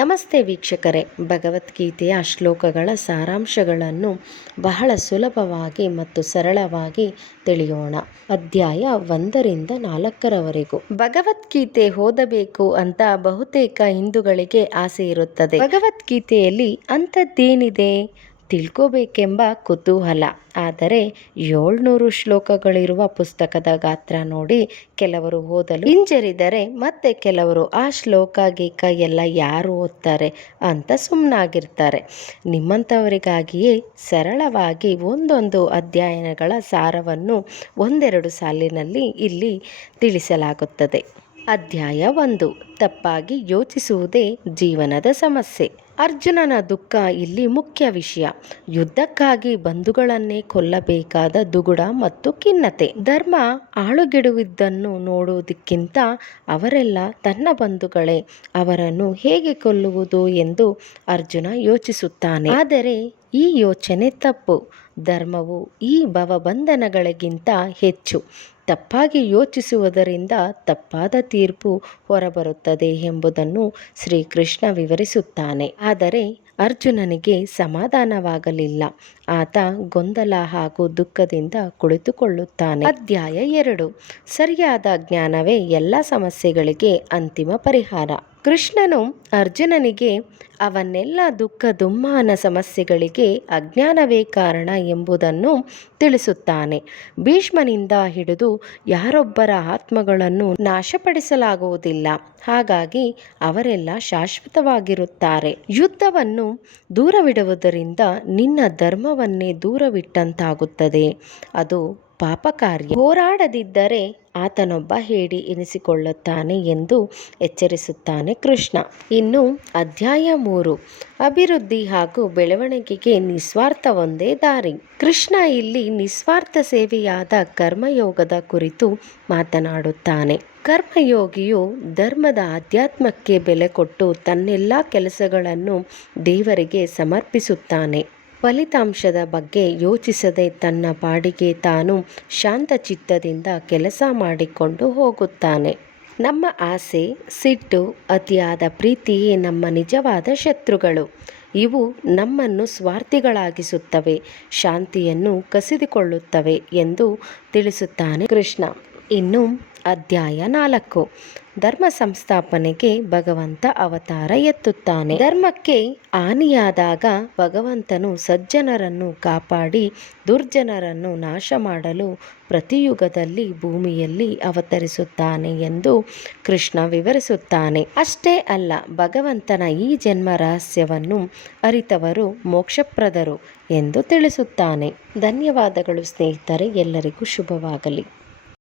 ನಮಸ್ತೆ ವೀಕ್ಷಕರೇ, ಭಗವದ್ಗೀತೆಯ ಶ್ಲೋಕಗಳ ಸಾರಾಂಶಗಳನ್ನು ಬಹಳ ಸುಲಭವಾಗಿ ಮತ್ತು ಸರಳವಾಗಿ ತಿಳಿಯೋಣ. ಅಧ್ಯಾಯ 1ರಿಂದ 4ರವರೆಗೂ. ಭಗವದ್ಗೀತೆ ಓದಬೇಕು ಅಂತ ಬಹುತೇಕ ಹಿಂದೂಗಳಿಗೆ ಆಸೆ ಇರುತ್ತದೆ. ಭಗವದ್ಗೀತೆಯಲ್ಲಿ ಅಂಥದ್ದೇನಿದೆ ತಿಳ್ಕೋಬೇಕೆಂಬ ಕುತೂಹಲ. ಆದರೆ 700 ಶ್ಲೋಕಗಳಿರುವ ಪುಸ್ತಕದ ಗಾತ್ರ ನೋಡಿ ಕೆಲವರು ಓದಲು ಹಿಂಜರಿದರೆ ಮತ್ತೆ ಕೆಲವರು ಆ ಶ್ಲೋಕ ಗೀಕ ಎಲ್ಲ ಯಾರು ಓದ್ತಾರೆ ಅಂತ ಸುಮ್ಮನಾಗಿರ್ತಾರೆ. ನಿಮ್ಮಂಥವರಿಗಾಗಿಯೇ ಸರಳವಾಗಿ ಒಂದೊಂದು ಅಧ್ಯಯನಗಳ ಸಾರವನ್ನು ಒಂದೆರಡು ಸಾಲಿನಲ್ಲಿ ಇಲ್ಲಿ ತಿಳಿಸಲಾಗುತ್ತದೆ. ಅಧ್ಯಾಯ 1. ತಪ್ಪಾಗಿ ಯೋಚಿಸುವುದೇ ಜೀವನದ ಸಮಸ್ಯೆ. ಅರ್ಜುನನ ದುಃಖ ಇಲ್ಲಿ ಮುಖ್ಯ ವಿಷಯ. ಯುದ್ಧಕ್ಕಾಗಿ ಬಂಧುಗಳನ್ನೇ ಕೊಲ್ಲಬೇಕಾದ ದುಗುಡ ಮತ್ತು ಖಿನ್ನತೆ. ಧರ್ಮ ಆಳುಗೆಡುವುದನ್ನು ನೋಡುವುದಕ್ಕಿಂತ ಅವರೆಲ್ಲ ತನ್ನ ಬಂಧುಗಳೇ, ಅವರನ್ನು ಹೇಗೆ ಕೊಲ್ಲುವುದು ಎಂದು ಅರ್ಜುನ ಯೋಚಿಸುತ್ತಾನೆ. ಆದರೆ ಈ ಯೋಚನೆ ತಪ್ಪು. ಧರ್ಮವು ಈ ಭವಬಂಧನಗಳಿಗಿಂತ ಹೆಚ್ಚು. ತಪ್ಪಾಗಿ ಯೋಚಿಸುವುದರಿಂದ ತಪ್ಪಾದ ತೀರ್ಪು ಹೊರಬರುತ್ತದೆ ಎಂಬುದನ್ನು ಶ್ರೀಕೃಷ್ಣ ವಿವರಿಸುತ್ತಾನೆ. ಆದರೆ ಅರ್ಜುನನಿಗೆ ಸಮಾಧಾನವಾಗಲಿಲ್ಲ. ಆತ ಗೊಂದಲ ಹಾಗೂ ದುಃಖದಿಂದ ಕುಳಿತುಕೊಳ್ಳುತ್ತಾನೆ. ಅಧ್ಯಾಯ 2. ಸರಿಯಾದ ಜ್ಞಾನವೇ ಎಲ್ಲ ಸಮಸ್ಯೆಗಳಿಗೆ ಅಂತಿಮ ಪರಿಹಾರ. ಕೃಷ್ಣನು ಅರ್ಜುನನಿಗೆ ಅವನ್ನೆಲ್ಲ ದುಃಖ ದುಮ್ಮಾನ ಸಮಸ್ಯೆಗಳಿಗೆ ಅಜ್ಞಾನವೇ ಕಾರಣ ಎಂಬುದನ್ನು ತಿಳಿಸುತ್ತಾನೆ. ಭೀಷ್ಮನಿಂದ ಹಿಡಿದು ಯಾರೊಬ್ಬರ ಆತ್ಮಗಳನ್ನು ನಾಶಪಡಿಸಲಾಗುವುದಿಲ್ಲ. ಹಾಗಾಗಿ ಅವರೆಲ್ಲ ಶಾಶ್ವತವಾಗಿರುತ್ತಾರೆ. ಯುದ್ಧವನ್ನು ದೂರವಿಡುವುದರಿಂದ ನಿನ್ನ ಧರ್ಮವನ್ನೇ ದೂರವಿಟ್ಟಂತಾಗುತ್ತದೆ. ಅದು ಪಾಪ ಕಾರ್ಯ. ಹೋರಾಡದಿದ್ದರೆ ಆತನೊಬ್ಬ ಹೇಡಿ ಎನಿಸಿಕೊಳ್ಳುತ್ತಾನೆ ಎಂದು ಎಚ್ಚರಿಸುತ್ತಾನೆ ಕೃಷ್ಣ. ಇನ್ನು ಅಧ್ಯಾಯ 3. ಅಭಿವೃದ್ಧಿ ಹಾಗೂ ಬೆಳವಣಿಗೆಗೆ ನಿಸ್ವಾರ್ಥ ಒಂದೇ ದಾರಿ. ಕೃಷ್ಣ ಇಲ್ಲಿ ನಿಸ್ವಾರ್ಥ ಸೇವೆಯಾದ ಕರ್ಮಯೋಗದ ಕುರಿತು ಮಾತನಾಡುತ್ತಾನೆ. ಕರ್ಮಯೋಗಿಯು ಧರ್ಮದ ಆಧ್ಯಾತ್ಮಕ್ಕೆ ಬೆಲೆ ಕೊಟ್ಟು ತನ್ನೆಲ್ಲ ಕೆಲಸಗಳನ್ನು ದೇವರಿಗೆ ಸಮರ್ಪಿಸುತ್ತಾನೆ. ಫಲಿತಾಂಶದ ಬಗ್ಗೆ ಯೋಚಿಸದೆ ತನ್ನ ಪಾಡಿಗೆ ತಾನು ಶಾಂತಚಿತ್ತದಿಂದ ಕೆಲಸ ಮಾಡಿಕೊಂಡು ಹೋಗುತ್ತಾನೆ. ನಮ್ಮ ಆಸೆ, ಸಿಟ್ಟು, ಅತಿಯಾದ ಪ್ರೀತಿಯೇ ನಮ್ಮ ನಿಜವಾದ ಶತ್ರುಗಳು. ಇವು ನಮ್ಮನ್ನು ಸ್ವಾರ್ಥಿಗಳಾಗಿಸುತ್ತವೆ, ಶಾಂತಿಯನ್ನು ಕಸಿದುಕೊಳ್ಳುತ್ತವೆ ಎಂದು ತಿಳಿಸುತ್ತಾನೆ ಕೃಷ್ಣ. ಇನ್ನು ಅಧ್ಯಾಯ 4. ಧರ್ಮ ಸಂಸ್ಥಾಪನೆಗೆ ಭಗವಂತ ಅವತಾರ ಎತ್ತುತ್ತಾನೆ. ಧರ್ಮಕ್ಕೆ ಹಾನಿಯಾದಾಗ ಭಗವಂತನು ಸಜ್ಜನರನ್ನು ಕಾಪಾಡಿ ದುರ್ಜನರನ್ನು ನಾಶ ಮಾಡಲು ಪ್ರತಿಯುಗದಲ್ಲಿ ಭೂಮಿಯಲ್ಲಿ ಅವತರಿಸುತ್ತಾನೆ ಎಂದು ಕೃಷ್ಣ ವಿವರಿಸುತ್ತಾನೆ. ಅಷ್ಟೇ ಅಲ್ಲ, ಭಗವಂತನ ಈ ಜನ್ಮ ರಹಸ್ಯವನ್ನು ಅರಿತವರು ಮೋಕ್ಷಪ್ರದರು ಎಂದು ತಿಳಿಸುತ್ತಾನೆ. ಧನ್ಯವಾದಗಳು ಸ್ನೇಹಿತರೆ, ಎಲ್ಲರಿಗೂ ಶುಭವಾಗಲಿ.